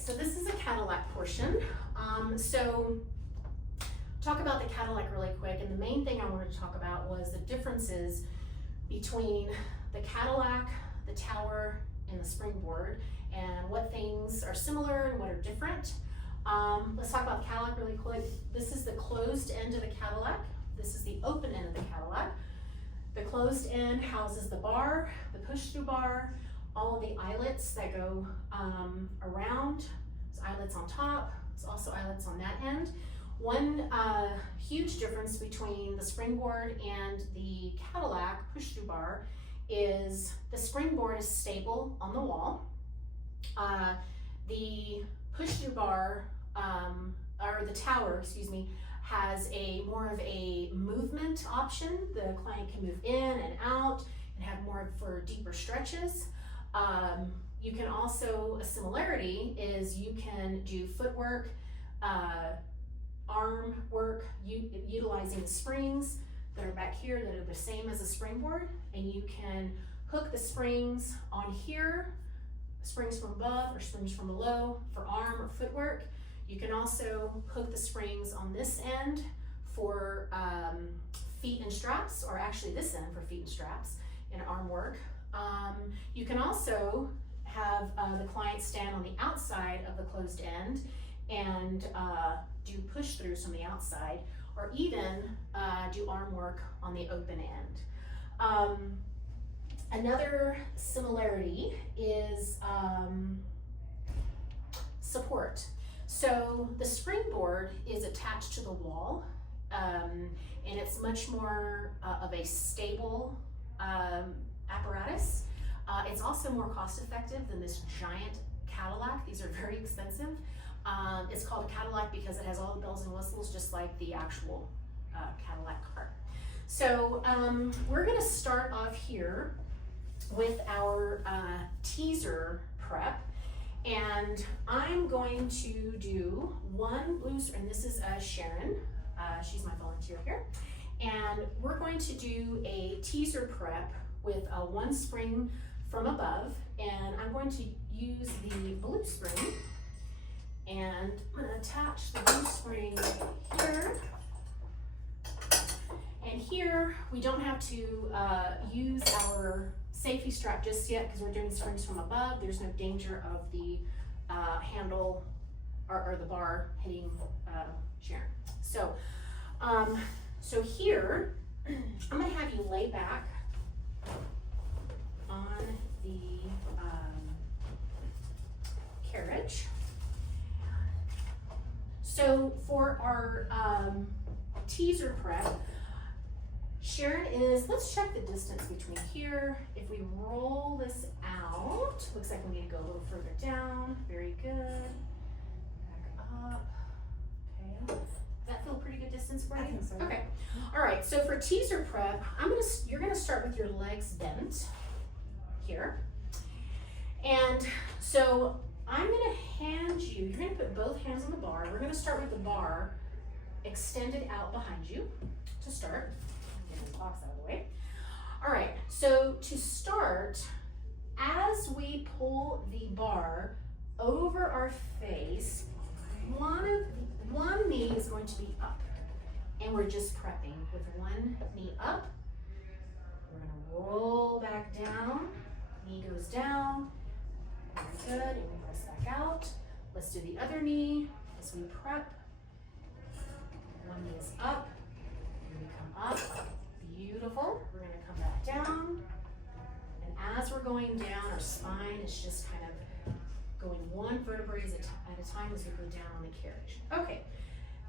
so this is a Cadillac portion. So talk about the Cadillac really quick, and the main thing I wanted to talk about was the differences between the Cadillac, the tower, and the springboard, and what things are similar and what are different. Let's talk about the Cadillac really quick. This is the closed end of the Cadillac. This is the open end of the Cadillac. The closed end houses the bar, the push-through bar, all of the eyelets that go around. There's eyelets on top. There's also eyelets on that end. One huge difference between the springboard and the Cadillac push-through bar is the springboard is stable on the wall. The push-through bar, or the tower, excuse me, has a more of a movement option. The client can move in and out and have more for deeper stretches. You can also, a similarity is you can do footwork, arm work, utilizing the springs that are back here that are the same as a springboard, and you can hook the springs on here, springs from above or springs from below for arm or footwork. You can also hook the springs on this end for feet and straps, or actually this end for feet and straps in arm work. You can also have the client stand on the outside of the closed end and do push throughs from the outside, or even do arm work on the open end. Another similarity is support. So the springboard is attached to the wall, and it's much more of a stable apparatus. It's also more cost effective than this giant Cadillac. These are very expensive. It's called a Cadillac because it has all the bells and whistles, just like the actual Cadillac car. So we're gonna start off here with our teaser prep. And I'm going to do one blue, and this is Sharon, she's my volunteer here. And we're going to do a teaser prep with one spring from above, and I'm going to use the blue spring, and I'm gonna attach the blue spring here. And here, we don't have to use our safety strap just yet because we're doing springs from above. There's no danger of the handle or the bar hitting Sharon. So, so here, I'm gonna have you lay back on the carriage. So for our teaser prep, Sharon is, let's check the distance between here. If we roll this out, looks like we need to go a little further down. Very good. Back up. Okay. Does that feel a pretty good distance for you? I think so. Okay. All right. So for teaser prep, you're gonna start with your legs bent here, and so I'm gonna hand you. You're gonna put both hands on the bar. We're gonna start with the bar extended out behind you to start. Box out of the way. All right, so to start, as we pull the bar over our face, one knee is going to be up, and we're just prepping with one knee up. We're gonna roll back down, knee goes down, very good, and we press back out. Let's do the other knee as we prep. One knee is up, and we come up. Beautiful. We're going to come back down, and as we're going down, our spine is just kind of going one vertebrae at a time as we go down on the carriage. Okay,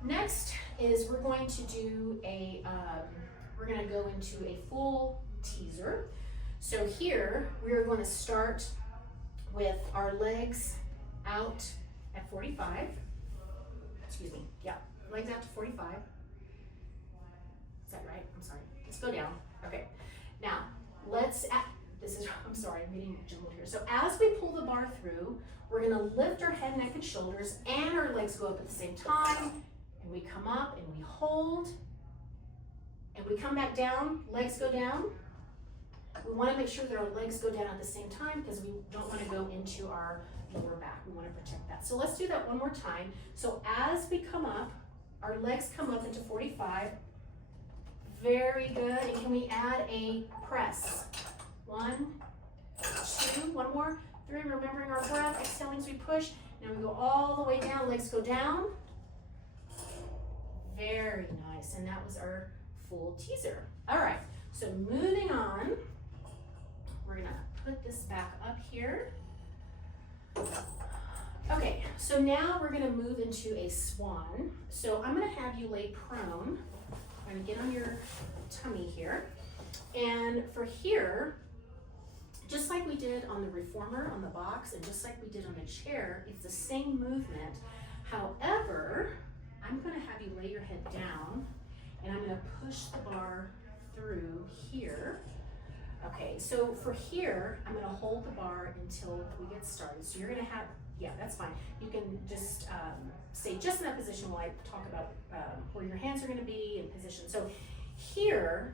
next is we're going to do we're going to go into a full teaser. So here, we're going to start with our legs out at 45. Excuse me, yeah, legs out to 45. Is that right? I'm sorry. Let's go down. Okay. Now, I'm sorry, I'm getting jumbled here. So as we pull the bar through, we're gonna lift our head, neck, and shoulders, and our legs go up at the same time. And we come up and we hold, and we come back down, legs go down, We want to make sure that our legs go down at the same time because we don't want to go into our lower back. We want to protect that. So let's do that one more time. So as we come up, our legs come up into 45. Very good. And can we add a press? 1, 2, one more, 3, remembering our breath, exhaling as we push. Now we go all the way down, legs go down. Very nice, and that was our full teaser. All right, so moving on, we're gonna put this back up here. Okay, so now we're gonna move into a swan. So I'm gonna have you lay prone. I'm gonna get on your tummy here. And for here, just like we did on the reformer, on the box, and just like we did on the chair, it's the same movement. However, I'm gonna have you lay your head down, and I'm gonna push the bar through here. Okay, so for here, I'm gonna hold the bar until we get started. So you're gonna have, yeah, that's fine. You can just stay just in that position while I talk about where your hands are gonna be in position. So here,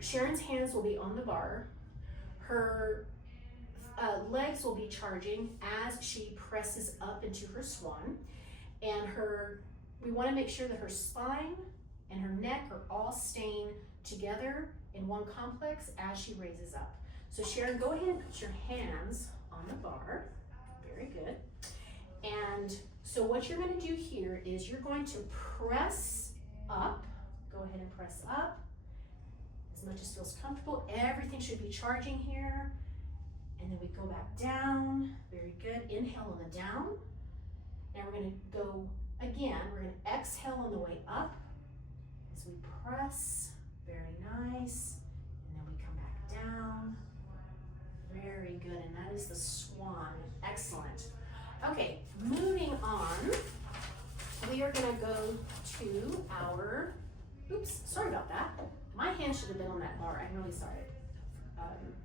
Sharon's hands will be on the bar. Her legs will be charging as she presses up into her swan, and we want to make sure that her spine and her neck are all staying together in one complex as she raises up. So Sharon, go ahead and put your hands on the bar. Very good. And so what you're going to do here is you're going to press up. Go ahead and press up as much as feels comfortable. Everything should be charging here. And then we go back down. Very good. Inhale on the down. Now we're going to go again. We're going to exhale on the way up as we press. Very nice. And then we come back down. Very good. And that is the swan. Excellent. Okay, moving on. We are going to go to our, oops, sorry about that. My hand should have been on that bar. I'm really sorry.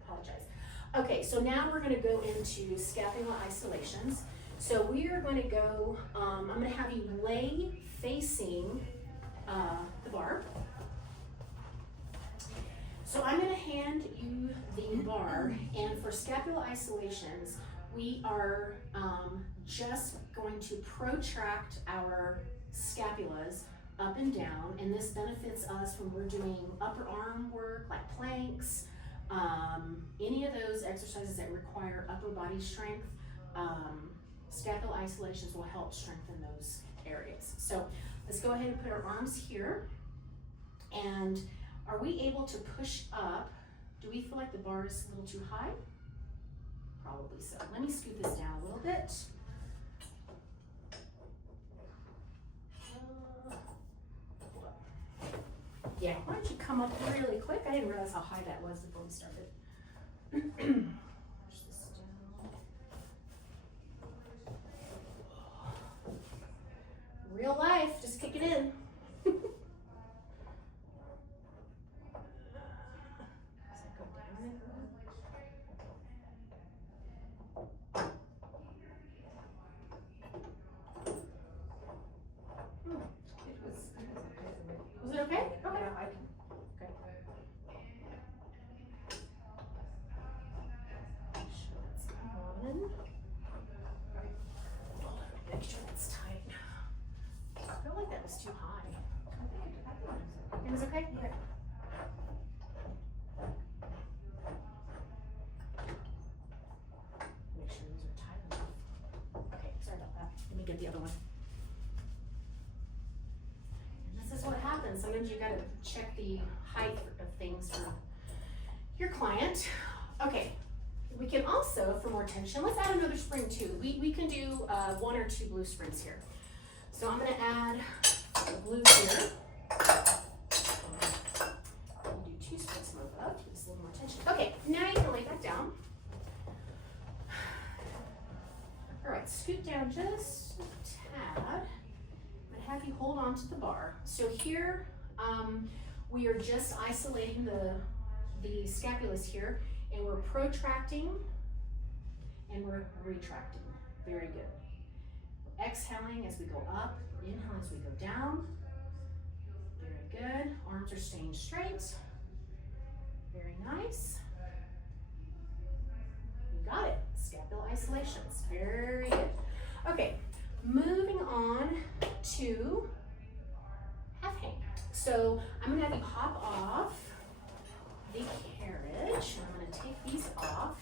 Apologize. Okay, so now we're going to go into scapula isolations. So we are going to go, I'm going to have you lay facing the bar. So I'm going to hand you the bar, and for scapula isolations, we are just going to protract our scapulas up and down, and this benefits us when we're doing upper arm work like planks, any of those exercises that require upper body strength. Scapula isolations will help strengthen those areas. So let's go ahead and put our arms here, and are we able to push up? Do we feel like the bar is a little too high? Probably so. Let me scoot this down a little bit. Yeah, why don't you come up really quick? I didn't realize how high that was before we started. Push this down. Real life, just kick it in. Was it okay? Okay. Yeah, I can. Okay. Sure that's on. Make sure that's tight. I feel like that was too high. It was okay? Okay. Make sure these are tight enough. Okay, sorry about that. Let me get the other one. This is what happens. Sometimes you gotta check the height of things for your client. Okay, we can also, for more tension, let's add another spring too. We can do 1 or 2 blue springs here. So I'm gonna add the blue here. We'll do 2 springs from above to give us a little more tension. Okay, now you can lay that down. All right, scoot down just a tad. Have you hold on to the bar. So here, we are just isolating the scapulas here, and we're protracting and we're retracting. Very good. We're exhaling as we go up, inhale as we go down. Very good. Arms are staying straight. Very nice. Congratulations. Very good. Okay, moving on to half hang. So I'm gonna have you hop off the carriage. I'm gonna take these off.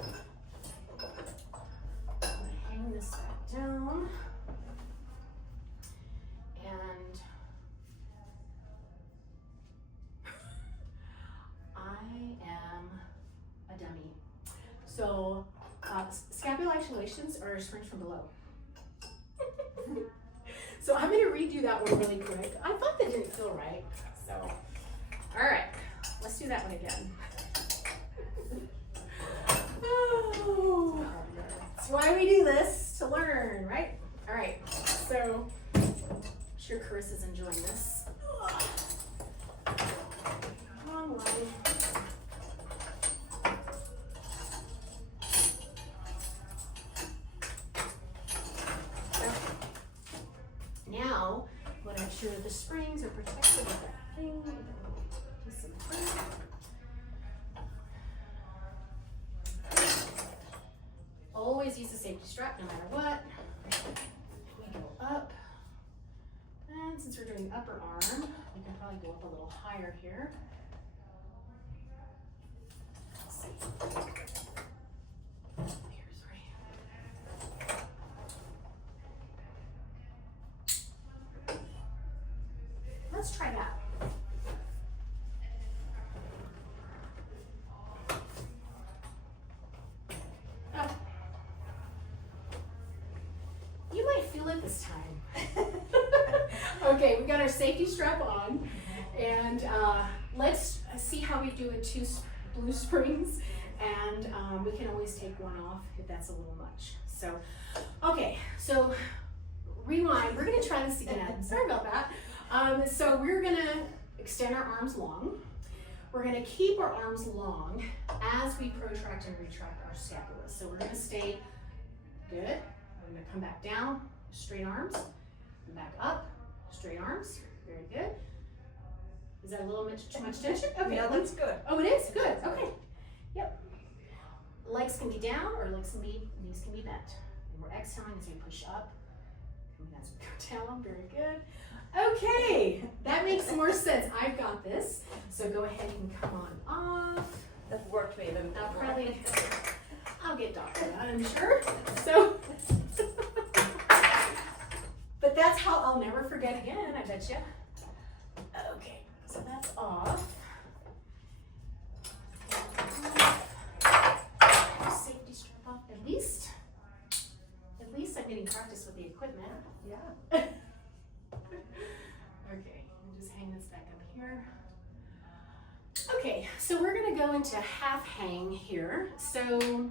I'm gonna hang this back down. And I am a dummy. So scapulations are springs from below. So I'm going to redo that one really quick. I thought that didn't feel right. So, all right, let's do that one again. Oh, that's why we do this, to learn, right? All right, so I'm sure Carissa's enjoying this. Wrong one. Now, I want to make sure that the springs are protected with that thing. Piece of thing. Always use the safety strap no matter what. We go up. And since we're doing upper arm, we can probably go up a little higher here. Let's see. Here's right. Let's try that. Oh. You might feel it this time. Okay, we got our safety strap on, and let's see how we do with two blue springs, and we can always take one off if that's a little much. So, okay, so rewind. We're gonna try this again. Sorry about that. So we're gonna extend our arms long. We're gonna keep our arms long as we protract and retract our scapula. So we're gonna stay good. We're gonna come back down, straight arms, and back up, straight arms. Very good. Is that a little bit too much tension? Okay, yeah, that's good. Oh, it is? Good, okay. Yep. Legs can be down or knees can be bent. And we're exhaling as we push up. And as we go down, very good. Okay, that makes more sense. I've got this. So go ahead and come on off. That worked me. I'll get Dr. that, I'm sure. So, but that's how I'll never forget again, I bet you. Okay, so that's off. Safety strap off. At least I'm getting practice with the equipment. Yeah. Okay, we'll just hang this back up here. Okay, so we're gonna go into half hang here. So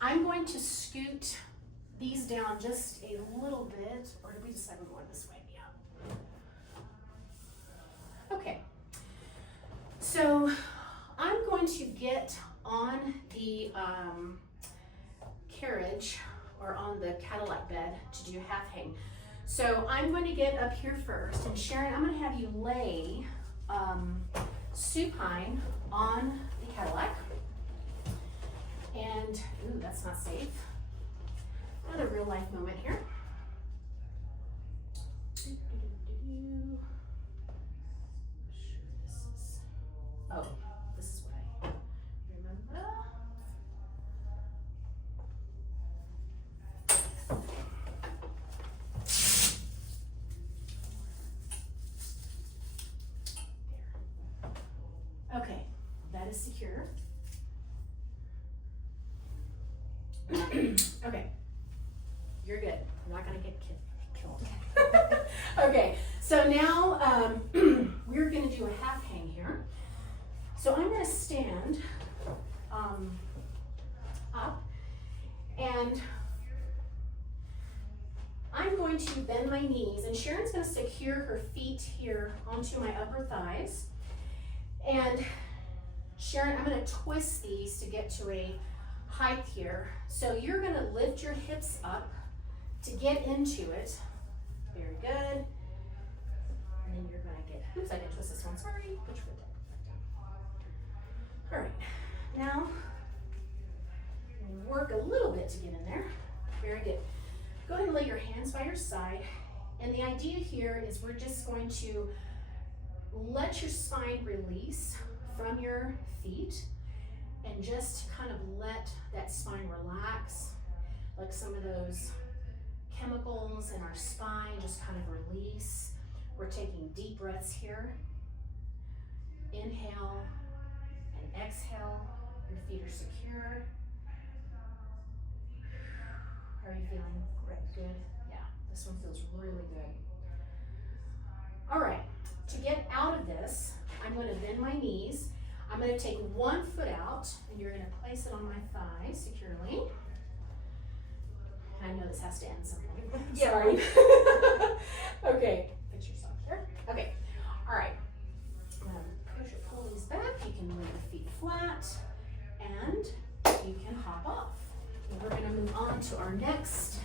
I'm going to scoot these down just a little bit, or did we decide we're going this way? Yeah. Okay, so I'm going to get on the carriage or on the Cadillac bed to do half hang. So I'm going to get up here first, and Sharon, I'm going to have you lay supine on the Cadillac. And, ooh, that's not safe. Another real life moment here. Oh, this is what I remember. Okay, that is secure. Okay, you're good. I'm not gonna get killed. Okay, so now we're gonna do a half hang here. So I'm gonna stand up, and I'm going to bend my knees, and Sharon's gonna secure her feet here onto my upper thighs. And Sharon, I'm gonna twist these to get to a height here. So you're gonna lift your hips up to get into it. Very good. And then you're gonna get, oops, I didn't twist this one, sorry. Put your foot down. All right, now work a little bit to get in there. hands by your side. And the idea here is we're just going to let your spine release from your feet and just kind of let that spine relax, like some of those chemicals in our spine just kind of release. We're taking deep breaths here. Inhale and exhale. Your feet are secure. How are you feeling? Great. Good. Yeah, this one feels really good. All right, to get out of this, I'm going to bend my knees. I'm going to take one foot out, and you're going to place it on my thigh securely. I know this has to end some point. Yeah. Sorry. Okay, fix yourself there. Okay, all right. Push or pull these back. You can lay your feet flat, and you can hop off. And we're going to move on to our next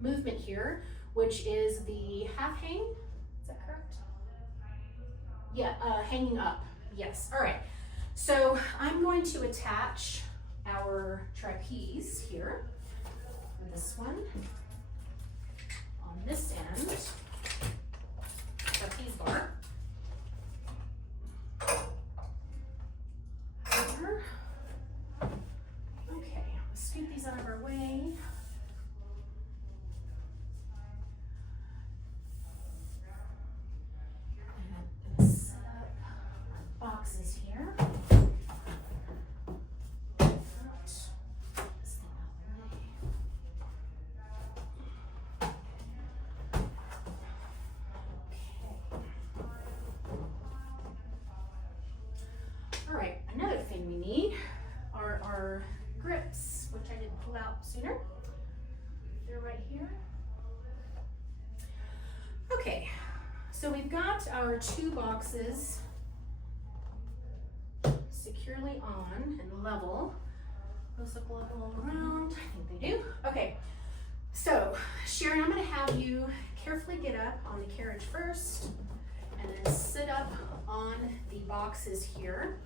movement here, which is the half hang. Is that correct? Yeah, hanging up. Yes. All right. So I'm going to attach our trapeze here. This one on this end. Trapeze bar. Over. Okay, let's scoot these out of our way. And I'm gonna set up our boxes here. This thing out of the way. All right, another thing we need are our grips, which I didn't pull out sooner. They're right here. Okay, so we've got our two boxes securely on and level. Those look level all around. I think they do. Okay, so Sharon, I'm going to have you carefully get up on the carriage first and then sit up on the boxes here.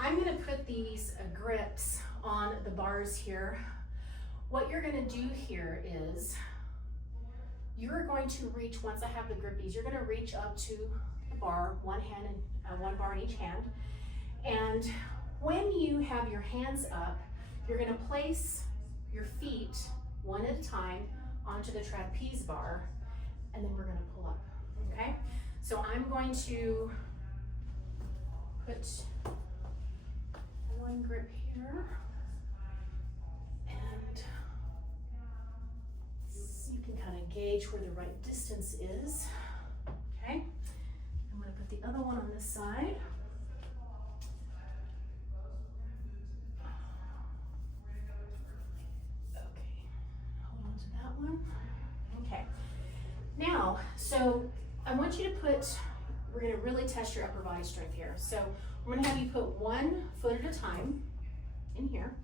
I'm going to put these grips on the bars here. What you're going to do here is you're going to reach, once I have the grippies, you're going to reach up to the bar, one hand and one bar in each hand. And when you have your hands up, you're going to place your feet one at a time onto the trapeze bar, and then we're going to pull up, okay? So I'm going to put one grip here, and so you can kind of gauge where the right distance is, okay? I'm going to put the other one on this side. Okay, hold on to that one. Okay, now, so I want you to put, we're going to really test your upper body strength here. So we're going to have you put one foot at a time in here.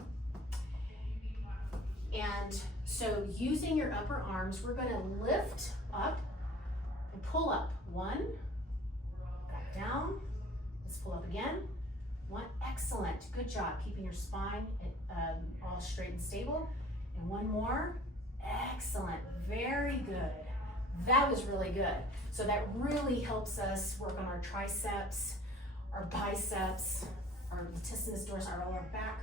And so using your upper arms, we're going to lift up and pull up. One, back down. Let's pull up again. One, excellent. Good job keeping your spine all straight and stable. And one more. Excellent. Very good. That was really good. So that really helps us work on our triceps, our biceps, our latissimus dorsi, our lower back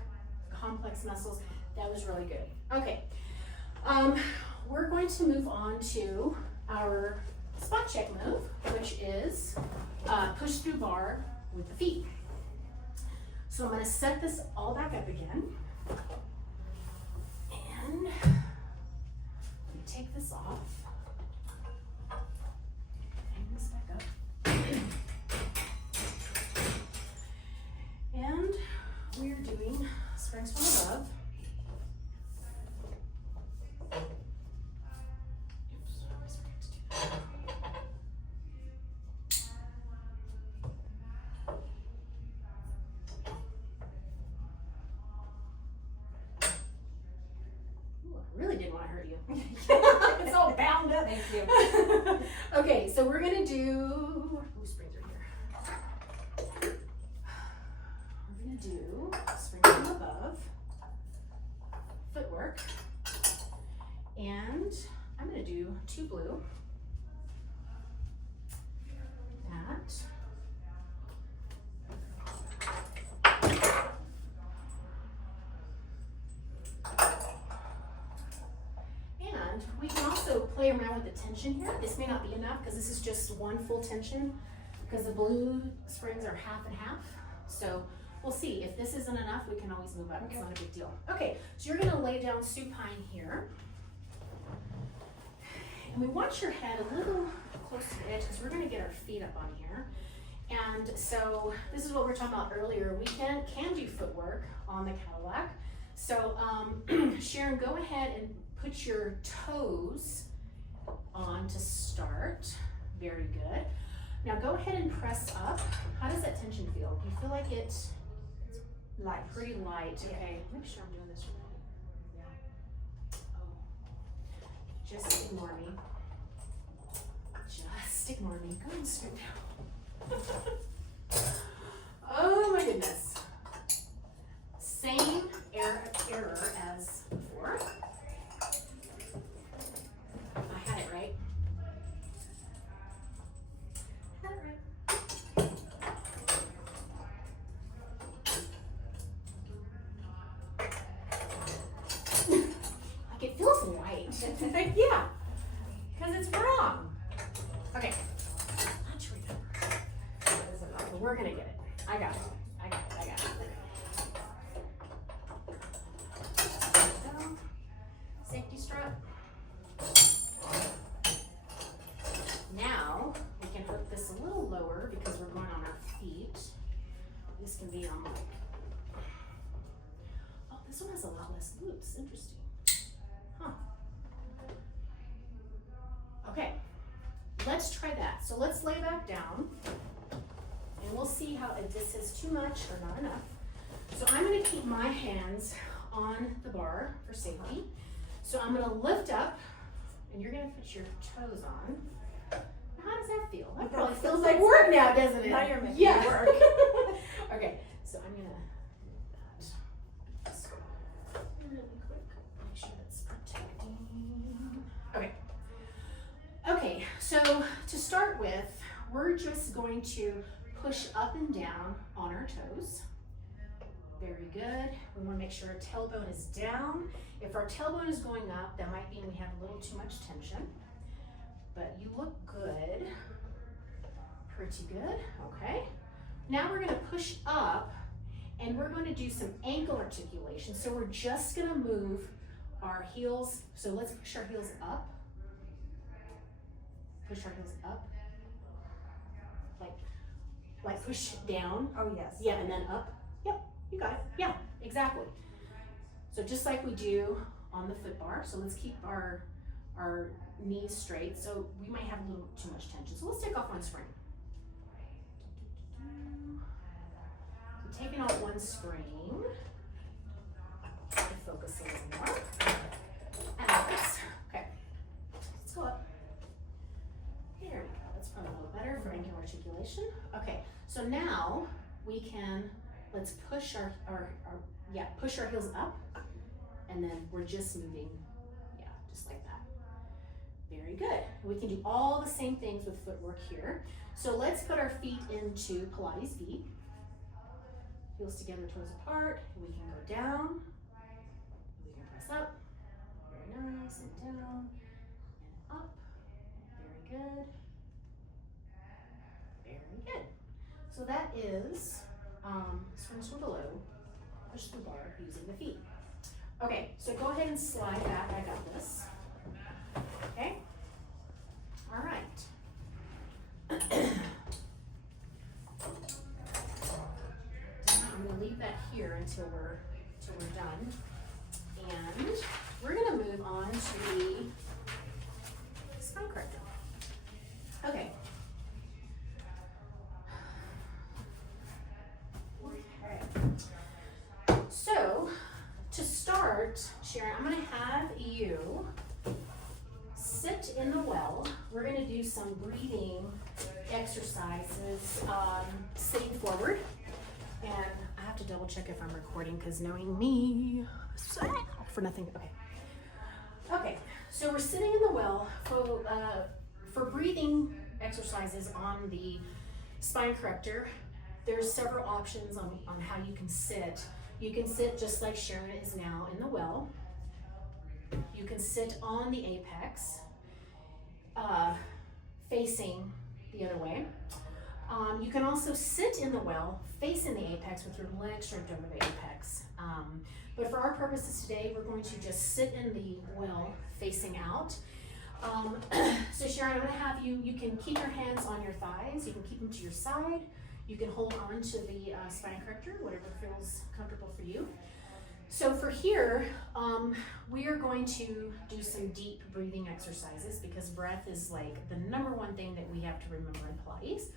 complex muscles. That was really good. Okay, we're going to move on to our spot check move, which is push through bar with the feet. So I'm going to set this all back up again. And let me take this off. Hang this back up. And we're doing springs from above. Oops, I always forget to do that. Ooh, I really didn't want to hurt you. It's all bound up. Thank you. Okay, so we're gonna do, ooh, springs are here. We're gonna do springs from above, footwork. around with the tension here. This may not be enough because this is just one full tension because the blue springs are half and half. So we'll see. If this isn't enough, we can always move up. It's not a big deal. Okay, so you're gonna lay down supine here. And we want your head a little close to the edge because we're gonna get our feet up on here. And so this is what we were talking about earlier. We can do footwork on the Cadillac. So Sharon, go ahead and put your toes on to start. Very good. Now go ahead and press up. How does that tension feel? Do you feel like it's Light. pretty light? Okay, make sure I'm doing this right. Yeah. Oh. Just ignore me. Just ignore me. Go and straight down. Oh my goodness. Same error as before. I had it right. Had it right. Like it feels light. Yeah, because it's wrong. Okay. Let's remember. We're gonna get it. I got it. I got it. I got it. Safety strap. Now we can hook this a little lower because we're going on our feet. This can be on like, oh, this one has a lot less loops. Interesting. Huh. Okay, let's try that. So let's lay back down and we'll see how if this is too much or not enough. So I'm gonna keep my hands on the bar for safety. So I'm gonna lift up and you're gonna put your toes on. Now, how does that feel? That probably feels like work now, doesn't it? Now you're making it work. Okay, so I'm gonna do that. Just really quick, make sure that's protecting. Okay. Okay, so to start with, we're just going to push up and down on our toes. Very good. We want to make sure our tailbone is down. If our tailbone is going up, that might mean we have a little too much tension. But you look good. Pretty good. Okay. Now we're going to push up and we're going to do some ankle articulation. So we're just going to move our heels. So let's push our heels up. Push our heels up. Like push down. Oh, yes. Yeah, and then up. Yep, you got it. Yeah, exactly. So just like we do on the foot bar. So let's keep our knees straight. So we might have a little too much tension. So let's take off one spring. So taking off one spring. Focus a little more. And this. Okay. Let's go up. There we go. That's probably a little better for ankle articulation. Okay. So now we can, let's push push our heels up, and then we're just moving, just like that. Very good. We can do all the same things with footwork here. So let's put our feet into Pilates feet. Heels together, toes apart. We can go down. We can press up. Very nice, and down, and up. Very good. Very good. So that is swing from below, push the bar using the feet. Okay, so go ahead and slide back. I got this. Okay. All right. I'm gonna leave that here until we're done, and we're gonna move on to the spine corrector. Okay. So, to start, Sharon, I'm going to have you sit in the well. We're going to do some breathing exercises, sitting forward. And I have to double check if I'm recording because knowing me, for nothing. Okay. Okay, so we're sitting in the well for breathing exercises on the spine corrector. There's several options on how you can sit. You can sit just like Sharon is now in the well. You can sit on the apex. facing the other way. You can also sit in the well facing the apex with your legs draped over the apex. But for our purposes today, we're going to just sit in the well facing out. So Sharon, I'm going to have you can keep your hands on your thighs, you can keep them to your side, you can hold on to the spine corrector, whatever feels comfortable for you. So for here, we are going to do some deep breathing exercises because breath is like the number one thing that we have to remember in Pilates.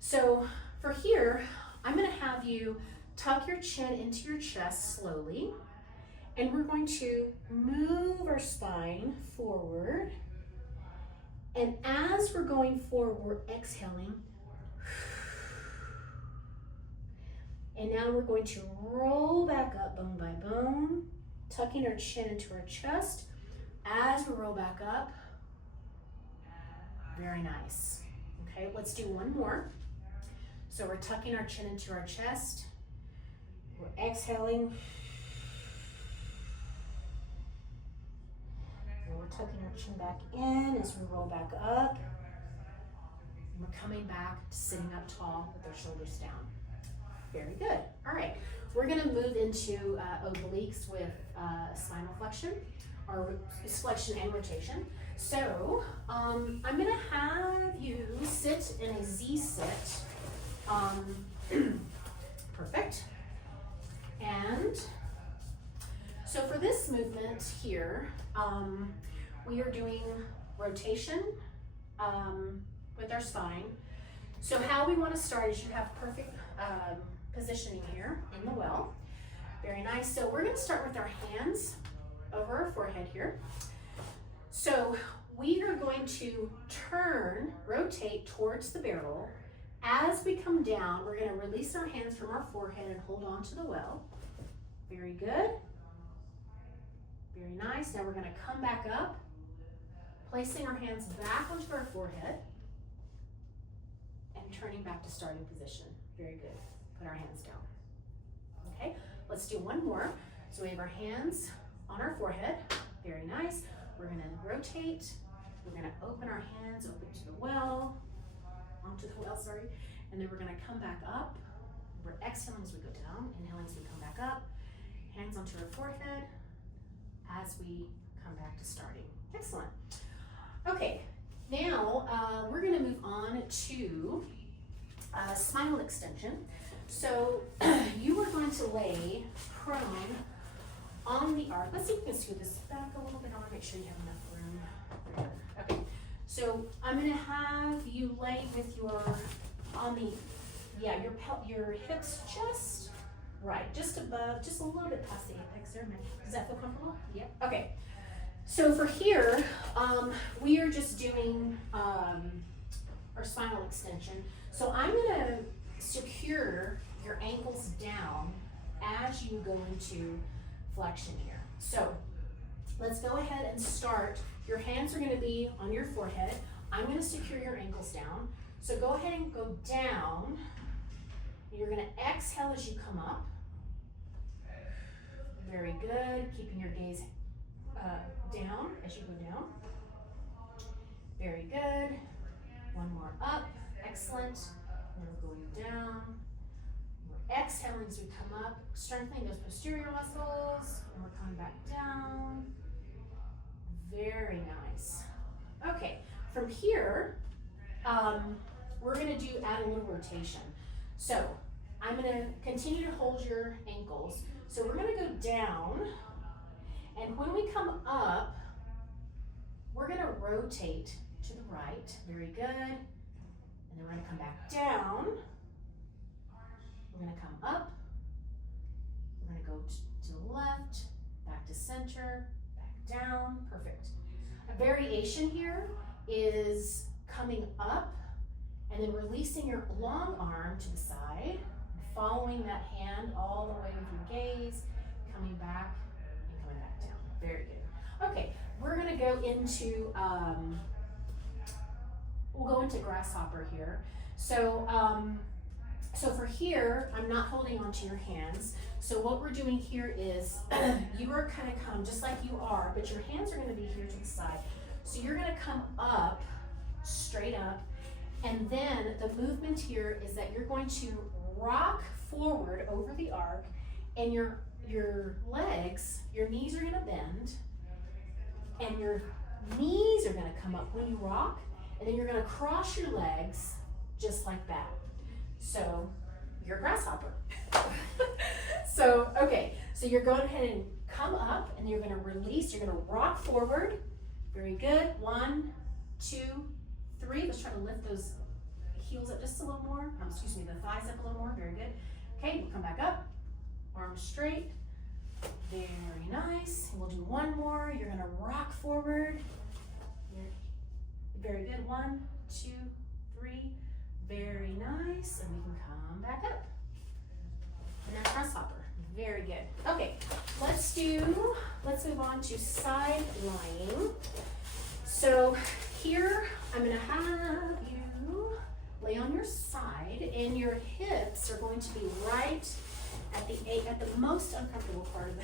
So for here, I'm going to have you tuck your chin into your chest slowly, and we're going to move our spine forward. And as we're going forward, we're exhaling. And now we're going to roll back up bone by bone, tucking our chin into our chest. As we roll back up, very nice. Okay, let's do one more. So we're tucking our chin into our chest. We're exhaling. And we're tucking our chin back in as we roll back up. And we're coming back to sitting up tall with our shoulders down. Very good. All right, we're gonna move into obliques with spinal flexion, or flexion and rotation. So I'm gonna have you sit in a Z sit. Perfect. And so for this movement here, we are doing rotation with our spine. So how we want to start is you have perfect positioning here in the well. Very nice. So we're going to start with our hands over our forehead here. So we are going to rotate towards the barrel. As we come down, we're going to release our hands from our forehead and hold on to the well. Very good. Very nice. Now we're going to come back up, placing our hands back onto our forehead and turning back to starting position. Very good. Put our hands down. Okay, let's do one more. So we have our hands on our forehead. Very nice. We're going to rotate. We're going to open our hands, open to the well, onto the well, sorry. And then we're going to come back up. We're exhaling as we go down, inhaling as we come back up. Hands onto our forehead as we come back to starting. Excellent. Okay, now we're going to move on to spinal extension. So you are going to lay prone on the arc. Let's see if we can scoot this back a little bit. I want to make sure you have enough room. Okay, so I'm going to have you lay with your your hips just right, just above, just a little bit past the apex there. Does that feel comfortable? Yep. Okay. So for here, we are just doing our spinal extension. So I'm going to secure your ankles down as you go into flexion here. So let's go ahead and start. Your hands are going to be on your forehead. I'm going to secure your ankles down. So go ahead and go down. You're going to exhale as you come up. Very good. Keeping your gaze down as you go down. Very good. One more up. Excellent. And we're going down. We're exhaling as we come up, strengthening those posterior muscles. And we're coming back down. Very nice. Okay, from here, we're going to add a little rotation. So I'm going to continue to hold your ankles. So we're going to go down, and when we come up, we're going to rotate to the right. Very good. And then we're going to come back down. We're going to come up. We're going to go to the left, back to center, back down. Perfect. A variation here is coming up and then releasing your long arm to the side, following that hand all the way with your gaze, coming back and coming back down. Very good. Okay, we're going to go into, we'll go into grasshopper here. So, so for here, I'm not holding onto your hands. So what we're doing here is you are kind of come just like you are, but your hands are going to be here to the side. So you're gonna come up, straight up, and then the movement here is that you're going to rock forward over the arc, and your legs, your knees are gonna bend, and your knees are gonna come up when you rock, and then you're gonna cross your legs just like that. So you're a grasshopper. So, okay, so you're going ahead and come up, and you're gonna release, you're gonna rock forward. Very good. 1, 2, 3. Let's try to lift those heels up just a little more. Excuse me, the thighs up a little more. Very good. Okay, we'll come back up. Arms straight. Very nice. And we'll do one more. You're gonna rock forward. Very good. 1, 2, 3. Very nice. And we can come back up. And then grasshopper. Very good. Okay, let's move on to side lying. So here I'm gonna have you lay on your side, and your hips are going to be right at the most uncomfortable part of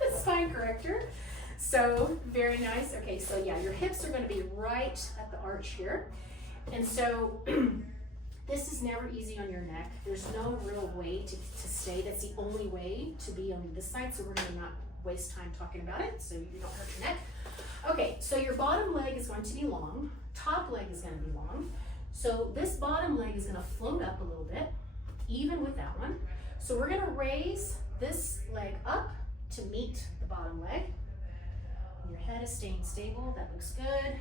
the spine corrector. So very nice. Okay, so yeah, your hips are gonna be right at the arch here. And so this is never easy on your neck. There's no real way to stay. That's the only way to be on this side, so we're gonna not waste time talking about it so you don't hurt your neck. Okay, so your bottom leg is going to be long, top leg is gonna be long. So this bottom leg is gonna float up a little bit, even with that one. So we're gonna raise this leg up to meet the bottom leg. Your head is staying stable, that looks good.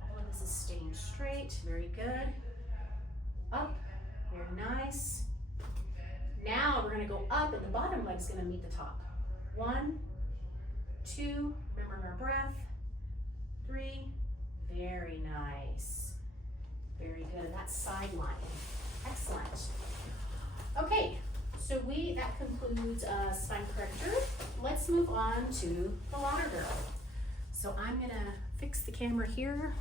All of this is staying straight, very good. Up, very nice. Now we're gonna go up, and the bottom leg's gonna meet the top. 1, 2, remember our breath. 3, very nice. Very good, and that's side lying. Excellent. Okay, so that concludes spine corrector. Let's move on to the ladder girl. So I'm gonna fix the camera here.